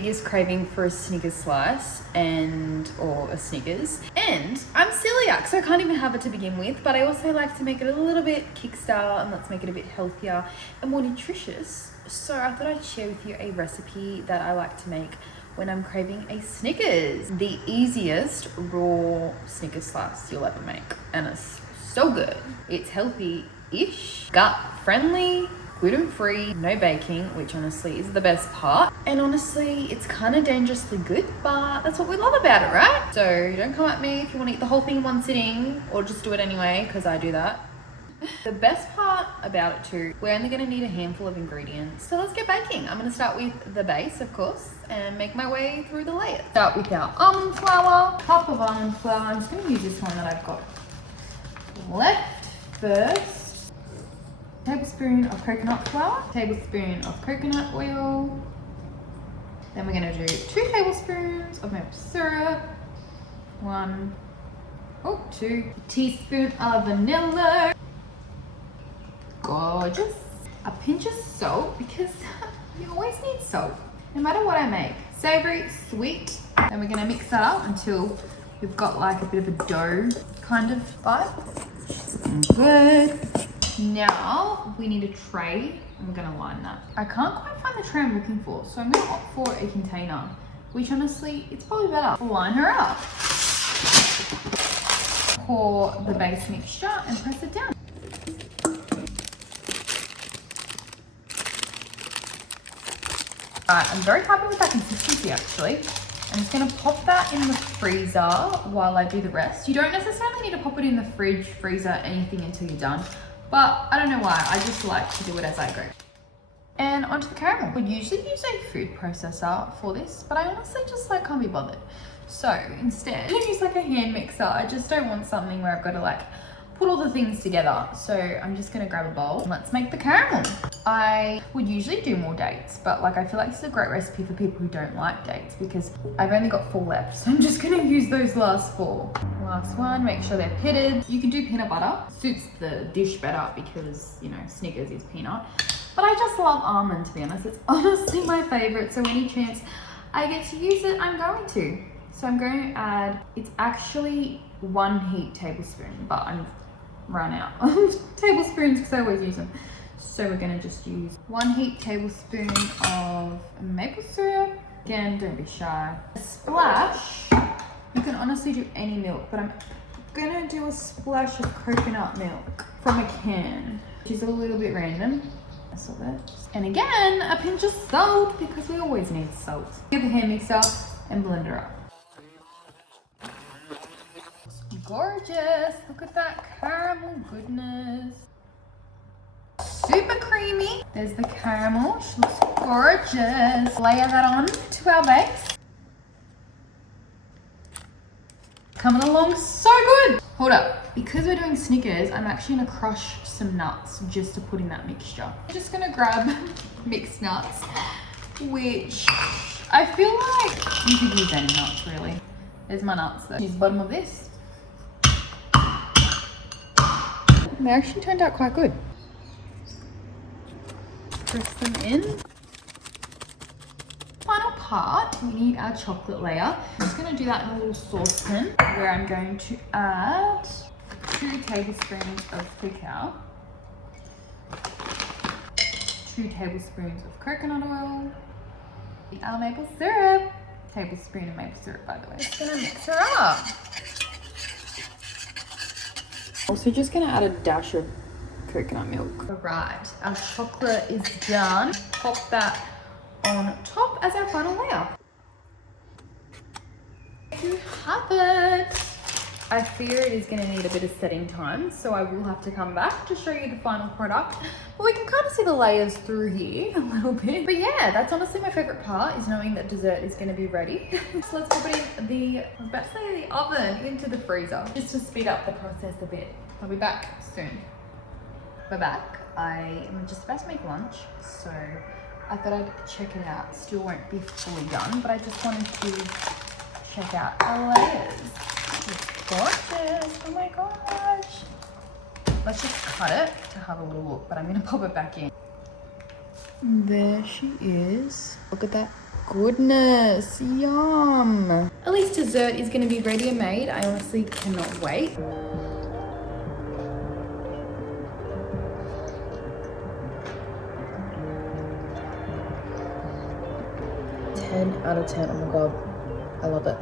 biggest craving for a Snickers slice or a Snickers. And I'm celiac, so I can't even have it to begin with, but I also like to make it a little bit kickstart and let's make it a bit healthier and more nutritious. So I thought I'd share with you a recipe that I like to make when I'm craving a Snickers. The easiest raw Snickers slice you'll ever make, and it's so good. It's healthy-ish, gut-friendly, gluten-free, no baking, which honestly is the best part. And honestly, it's kind of dangerously good, but that's what we love about it, right? So don't come at me if you want to eat the whole thing in one sitting, or just do it anyway, because I do that. The best part about it too, we're only going to need a handful of ingredients. So let's get baking. I'm going to start with the base, of course, and make my way through the layers. Start with our almond flour, cup of almond flour. I'm just going to use this one that I've got left first. Tablespoon of coconut flour, tablespoon of coconut oil. Then we're going to do 2 tablespoons of maple syrup, 2 teaspoon of vanilla. Gorgeous. A pinch of salt, because you always need salt, no matter what I make. Savory, sweet. Then we're going to mix that up until we've got like a bit of a dough kind of vibe. Good. Now we need a tray and we're going to line that. I can't quite find the tray I'm looking for, so I'm going to opt for a container, which honestly, it's probably better. Line her up. Pour the base mixture and press it down. I'm very happy with that consistency actually. I'm just going to pop that in the freezer while I do the rest. You don't necessarily need to pop it in the fridge, freezer, anything until you're done. But I don't know why, I just like to do it as I go. And onto the caramel. I usually use a food processor for this, but I honestly just can't be bothered. So instead, I use like a hand mixer. I just don't want something where I've got to put all the things together. So I'm just gonna grab a bowl and let's make the caramel. I would usually do more dates, but I feel like this is a great recipe for people who don't like dates because I've only got 4 left. So I'm just gonna use those last 4. Last one, make sure they're pitted. You can do peanut butter, suits the dish better because, you know, Snickers is peanut. But I just love almond, to be honest. It's honestly my favorite. So any chance I get to use it, I'm going to. So I'm going to add, it's actually 1 heat tablespoon, but I'm run out of tablespoons because I always use them. So we're going to just use 1 heat tablespoon of maple syrup. Again, don't be shy. A splash, you can honestly do any milk, but I'm going to do a splash of coconut milk from a can, which is a little bit random. And again, a pinch of salt because we always need salt. Get the hand mixer and blend her up. Gorgeous, look at that caramel goodness. Super creamy. There's the caramel, she looks gorgeous. Layer that on to our base. Coming along so good. Hold up, because we're doing Snickers, I'm actually gonna crush some nuts just to put in that mixture. I'm just gonna grab mixed nuts, which I feel like you could use any nuts really. There's my nuts though. Use the bottom of this. They actually turned out quite good. Press them in. Final part, we need our chocolate layer. I'm just going to do that in a little saucepan where I'm going to add 2 tablespoons of cacao, 2 tablespoons of coconut oil, our maple syrup, tablespoon of maple syrup by the way. Just going to mix her up. Also just gonna add a dash of coconut milk. All right, our chocolate is done. Pop that on top as our final layer. There you have it. I fear it is gonna need a bit of setting time, so I will have to come back to show you the final product. But we can kind of see the layers through here a little bit. But yeah, that's honestly my favorite part, is knowing that dessert is gonna be ready. So let's pop it in the oven into the freezer, just to speed up the process a bit. I'll be back soon. We're back. I am just about to make lunch, so I thought I'd check it out. Still won't be fully done, but I just wanted to check out our layers. It's gorgeous, oh my gosh. Let's just cut it to have a little look, but I'm gonna pop it back in. There she is. Look at that goodness, yum. At least dessert is gonna be ready and made. I honestly cannot wait. 10 out of 10, oh my God, I love it.